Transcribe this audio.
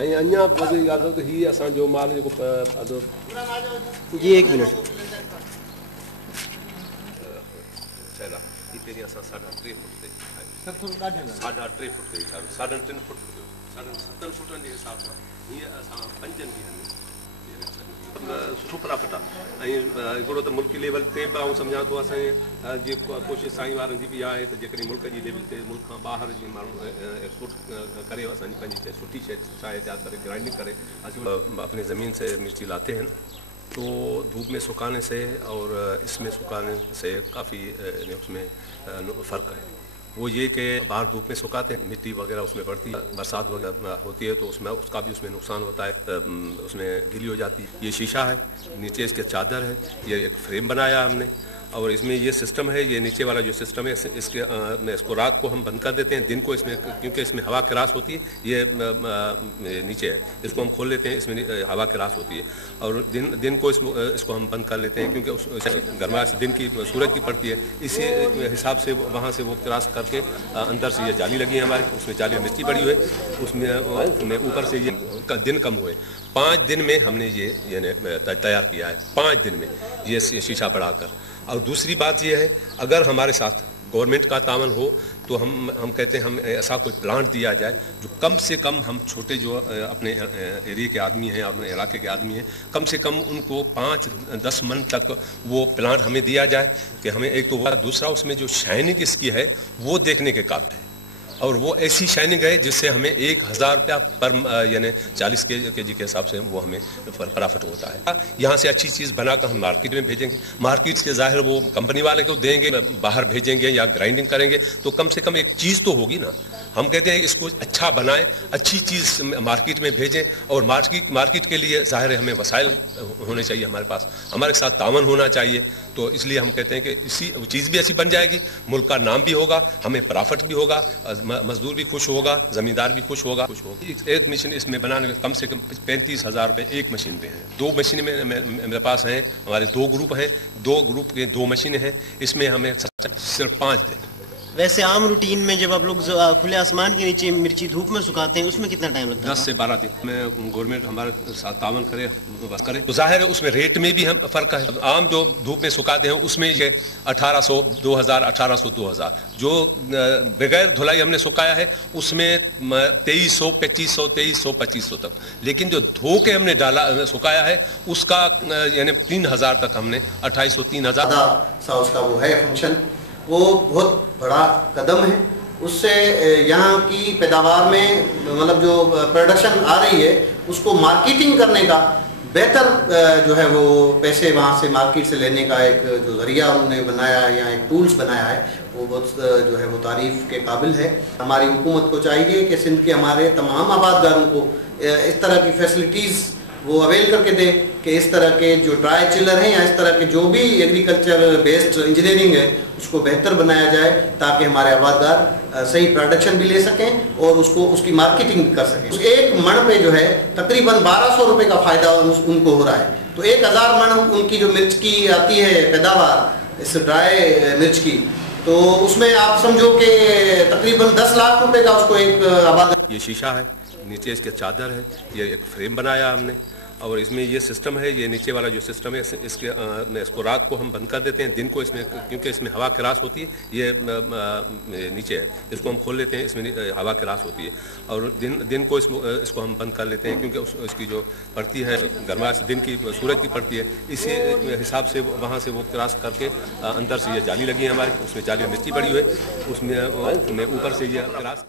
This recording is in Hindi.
अञा वधी ॻाल्हि त हीअ असांजो माल जेको जी 1 मिनट पहिरीं असां 3.5 फुट ते 3.5 फुट ते 3.5 फुट 7 फुटनि जे हिसाब सां हीअं असां 5 ॾींहंनि में सुठो प्रॉफिट आहे। ऐं हिकिड़ो त मुल्की लेवल ते बि आउं सम्झां थो असांजे जेको कोशिशि साईं वारनि जी बि आहे त जेकॾहिं मुल्क जी लेवल ते मुल्क खां ॿाहिरि जीअं माण्हू एक्सपोर्ट करे असांजी पंहिंजी शइ सुठी शइ चाहे तैयार करे ग्राइंडिंग करे अपनी ज़मीन से मिर्ची लाते हैं तो धूप में सुखाने से और इसमें सुखाने से काफ़ी उसमें फ़र्क है। वो ये कि बाहर धूप में सुखाते हैं मिट्टी वगैरह उसमें पड़ती है, बरसात वगैरह होती है तो उसमें उसका भी उसमें नुकसान होता है, उसमें गीली हो जाती है। ये शीशा है, नीचे इसके चादर है, ये एक फ्रेम बनाया हमने और इसमें ये सिस्टम है, ये नीचे वाला जो सिस्टम है इसको रात को हम बंद कर देते हैं, दिन को इसमें क्योंकि इसमें हवा क्रास होती है, ये नीचे है, इसको हम खोल लेते हैं, इसमें हवा क्रास होती है और दिन को इसको हम बंद कर लेते हैं क्योंकि उस गर्माश दिन की सूरज की पड़ती है, इसी हिसाब से वहाँ से वो क्रास करके अंदर से ये जाली लगी है हमारी, उसमें जाली मिर्ची पड़ी हुई है, उसमें ऊपर से ये दिन कम हुए 5 दिन में हमने ये तैयार किया है, 5 दिन में ये शीशा बढ़ाकर। और दूसरी बात यह है अगर हमारे साथ गवर्नमेंट का तावन हो तो हम कहते हैं हम ऐसा कोई प्लांट दिया जाए जो कम से कम हम छोटे जो अपने एरिया के आदमी हैं, अपने इलाके के आदमी हैं, कम से कम उनको 5-10 मन तक वो प्लांट हमें दिया जाए कि हमें एक तो दूसरा उसमें जो शाइनिंग इसकी है वो देखने के काबिल है और वो ऐसी शाइनिंग है जिससे हमें 1000 रुपया पर यानी 40 केजी के हिसाब से वो हमें प्रॉफिट होता है। यहाँ से अच्छी चीज़ बनाकर हम मार्केट में भेजेंगे, मार्केट से जाहिर वो कंपनी वाले को देंगे, बाहर भेजेंगे या ग्राइंडिंग करेंगे तो कम से कम एक चीज़ तो होगी ना। हम कहते हैं इसको अच्छा बनाएं, अच्छी चीज़ मार्केट में भेजें और मार्केट के लिए जाहिर है हमें वसाइल होने चाहिए, हमारे पास हमारे साथ तावन होना चाहिए। तो इसलिए हम कहते हैं कि इसी चीज़ भी ऐसी बन जाएगी, मुल्क का नाम भी होगा, हमें प्रॉफिट भी होगा, मजदूर भी खुश होगा, ज़मींदार भी खुश होगा। एक मशीन इसमें बनाने में कम से कम 35,000 रुपये एक मशीन पे हैं। 2 मशीन में मेरे पास हैं, हमारे 2 ग्रुप हैं, 2 ग्रुप के 2 मशीनें हैं, इसमें हमें सिर्फ 5 दिन। वैसे आम रूटीन में जब आप लोग खुले आसमान के नीचे मिर्ची धूप में सुखाते हैं उसमें कितना टाइम लगता है? 10 से 12 दिन में गवर्नमेंट हमारे साथ तावन करे तो जाहिर है उसमें रेट में भी हम फर्क है। आम जो धूप में सुखाते हैं उसमें ये 1800, 2000, 1800, 2000, जो बगैर धुलाई हमने सुखाया है उसमें 2300, 2500, 2300, 2500 तक, लेकिन जो धो के हमने डाला सुखाया है उसका यानी 3000 तक हमने 2800, 3000 उसका वो है फंक्शन, वो बहुत बड़ा कदम है। उससे यहाँ की पैदावार में मतलब जो प्रोडक्शन आ रही है उसको मार्केटिंग करने का बेहतर जो है वो पैसे वहाँ से मार्केट से लेने का एक जो जरिया उन्होंने बनाया है या एक टूल्स बनाया है वो बहुत जो है वो तारीफ़ के काबिल है। हमारी हुकूमत को चाहिए कि सिंध के हमारे तमाम आबादगारों को इस तरह की फैसिलिटीज़ वो अवेल करके दे कि इस तरह के जो ड्राई चिलर हैं या इस तरह के जो भी एग्रीकल्चर बेस्ड इंजीनियरिंग है उसको बेहतर बनाया जाए ताकि हमारे आबादगार सही प्रोडक्शन भी ले सकें और उसकी मार्केटिंग भी कर सकें। एक मण पे जो है तकरीबन 1200 रुपये का फ़ायदा उनको हो रहा है, तो 1000 मण उनकी जो मिर्च की आती है पैदावार इस ड्राई मिर्च की, तो उसमें आप समझो कि तकरीबन 10 लाख रुपए का उसको एक आबाद। ये शीशा है, नीचे इसके चादर है, ये एक फ्रेम बनाया हमने और इसमें ये सिस्टम है, ये नीचे वाला जो सिस्टम है इसको रात को हम बंद कर देते हैं, दिन को इसमें क्योंकि इसमें हवा क्रास होती है, ये नीचे है, इसको हम खोल लेते हैं, इसमें हवा क्रास होती है और दिन को इसको हम बंद कर लेते हैं क्योंकि उसकी जो पड़ती है गर्माश दिन की सूरज की पड़ती है, इसी हिसाब से वहाँ से वो क्रास करके अंदर से ये जाली लगी है हमारी, उसमें जाली मिर्ची पड़ी हुई है, उसमें ऊपर से ये क्रास